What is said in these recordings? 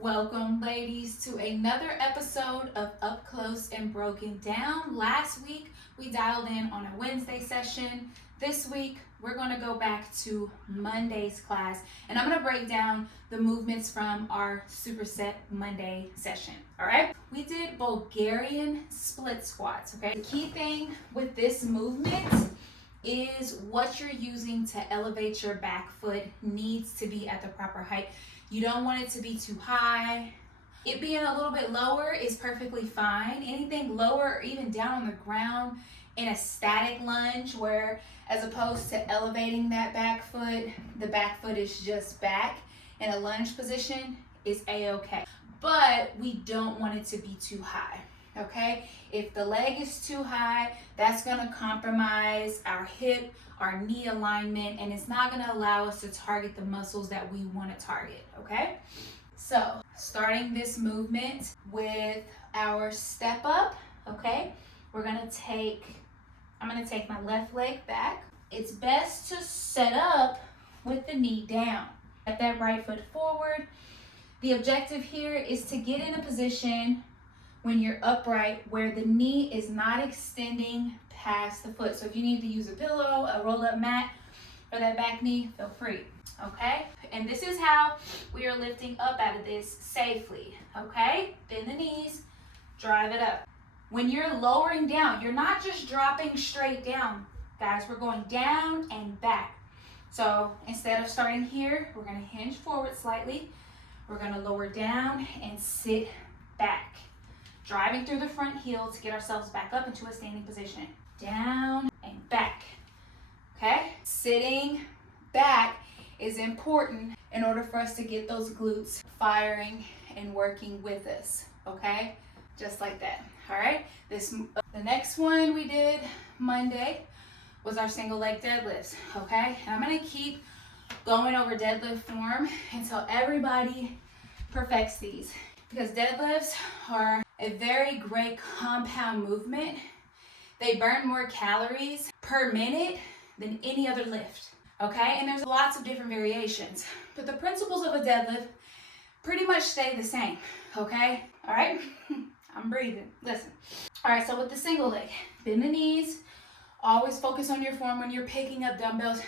Welcome, ladies, to another episode of Up Close and Broken Down. Last week, we dialed in on a Wednesday session. This week, we're going to go back to Monday's class, and I'm going to break down the movements from our Superset Monday session. All right? We did Bulgarian split squats, okay? The key thing with this movement is what you're using to elevate your back foot needs to be at the proper height. You don't want it to be too high. It being a little bit lower is perfectly fine. Anything lower or even down on the ground in a static lunge, where as opposed to elevating that back foot, the back foot is just back in a lunge position, is a-okay. But we don't want it to be too high, okay? If the leg is too high, that's gonna compromise our hip, our knee alignment, and it's not gonna allow us to target the muscles that we wanna target, okay? So, starting this movement with our step up, okay? I'm gonna take my left leg back. It's best to set up with the knee down. Get that right foot forward. The objective here is to get in a position when you're upright where the knee is not extending past the foot. So if you need to use a pillow, a roll-up mat for that back knee, feel free, okay? And this is how we are lifting up out of this safely, okay? Bend the knees, drive it up. When you're lowering down, you're not just dropping straight down, guys. We're going down and back. So instead of starting here, we're gonna hinge forward slightly. We're gonna lower down and sit back. Driving through the front heel to get ourselves back up into a standing position. Down and back, okay? Sitting back is important in order for us to get those glutes firing and working with us, okay? Just like that, all right? The next one we did Monday was our single leg deadlifts, okay? And I'm gonna keep going over deadlift form until everybody perfects these, because deadlifts are a very great compound movement. They burn more calories per minute than any other lift, okay? And there's lots of different variations, but the principles of a deadlift pretty much stay the same, okay? All right, I'm breathing, listen. All right, so with the single leg, bend the knees, always focus on your form when you're picking up dumbbells.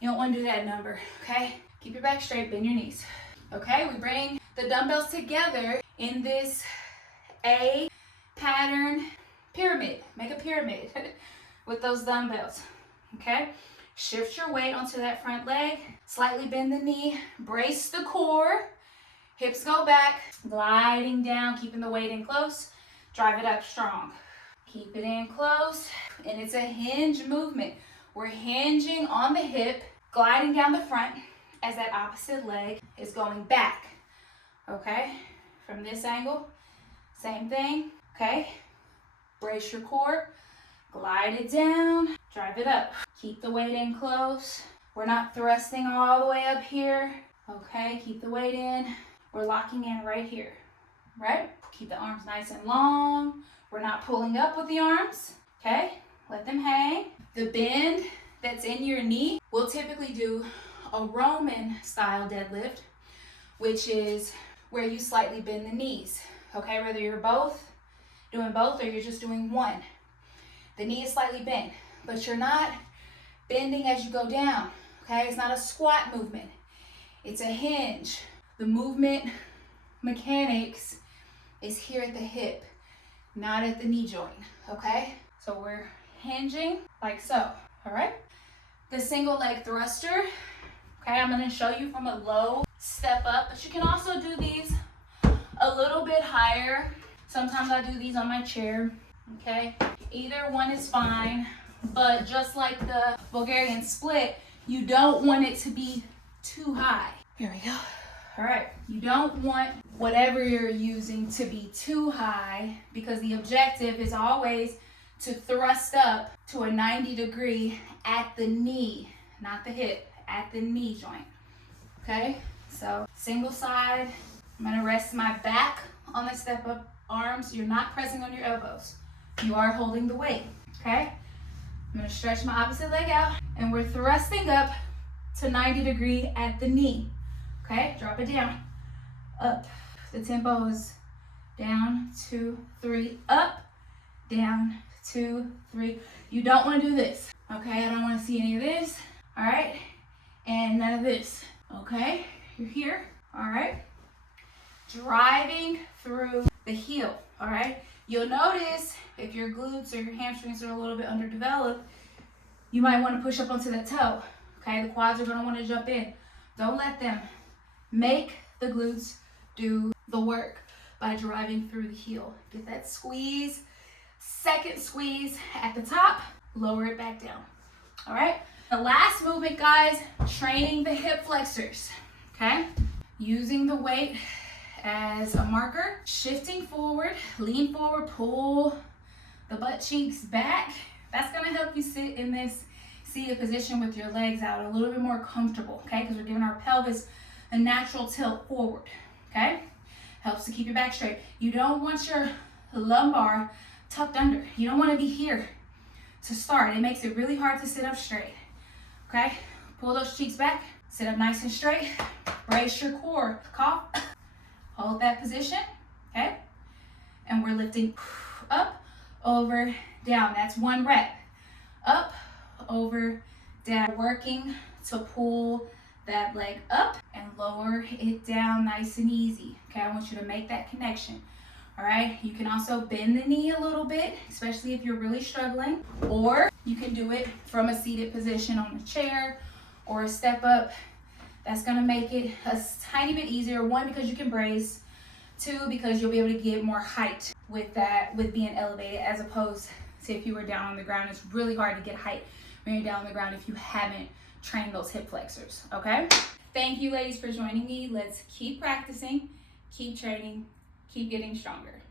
You don't wanna do that number, okay? Keep your back straight, bend your knees, okay? We bring the dumbbells together in this A pattern pyramid. Make a pyramid with those dumbbells, okay? Shift your weight onto that front leg, slightly bend the knee, brace the core, hips go back, gliding down, keeping the weight in close, drive it up strong. Keep it in close, and it's a hinge movement. We're hinging on the hip, gliding down the front as that opposite leg is going back, okay? From this angle, same thing, okay? Brace your core, glide it down, drive it up. Keep the weight in close. We're not thrusting all the way up here, okay? Keep the weight in. We're locking in right here, right? Keep the arms nice and long. We're not pulling up with the arms, okay? Let them hang. The bend that's in your knee, we'll typically do a Roman style deadlift, which is where you slightly bend the knees, okay? Whether you're doing both or you're just doing one. The knee is slightly bent, but you're not bending as you go down, okay? It's not a squat movement. It's a hinge. The movement mechanics is here at the hip, not at the knee joint, okay? So we're hinging like so, all right? The single leg thruster, okay, I'm gonna show you from a low step up, but you can also do these a little bit higher. Sometimes I do these on my chair, okay? Either one is fine, but just like the Bulgarian split, you don't want it to be too high. Here we go. All right, you don't want whatever you're using to be too high, because the objective is always to thrust up to a 90-degree at the knee, not the hip, at the knee joint, okay? So single side, I'm gonna rest my back on the step up arms. You're not pressing on your elbows. You are holding the weight, okay? I'm gonna stretch my opposite leg out, and we're thrusting up to 90 degree at the knee, okay? Drop it down, up. The tempo is down, 2, 3, up, down, 2, 3. You don't want to do this, okay? I don't want to see any of this, all right? And none of this, okay? You're here, all right? Driving through the heel, all right? You'll notice if your glutes or your hamstrings are a little bit underdeveloped, you might want to push up onto that toe, okay? The quads are going to want to jump in. Don't let them. Make the glutes do the work by driving through the heel. Get that squeeze. Second squeeze at the top, lower it back down, all right? The last movement, guys, training the hip flexors, okay? Using the weight as a marker, shifting forward, lean forward, pull the butt cheeks back. That's gonna help you sit in this seated position with your legs out a little bit more comfortable, okay? Because we're giving our pelvis a natural tilt forward, okay? Helps to keep your back straight. You don't want your lumbar tucked under. You don't want to be here to start. It makes it really hard to sit up straight, okay? Pull those cheeks back, sit up nice and straight, brace your core, cough, hold that position, okay? And we're lifting up, over, down. That's 1 rep. Up, over, down. Working to pull that leg up and lower it down nice and easy, okay? I want you to make that connection. All right, you can also bend the knee a little bit, especially if you're really struggling, or you can do it from a seated position on a chair or a step up. That's gonna make it a tiny bit easier. 1, because you can brace. 2, because you'll be able to get more height with that, with being elevated, as opposed to if you were down on the ground. It's really hard to get height when you're down on the ground if you haven't trained those hip flexors, okay? Thank you, ladies, for joining me. Let's keep practicing, keep training, keep getting stronger.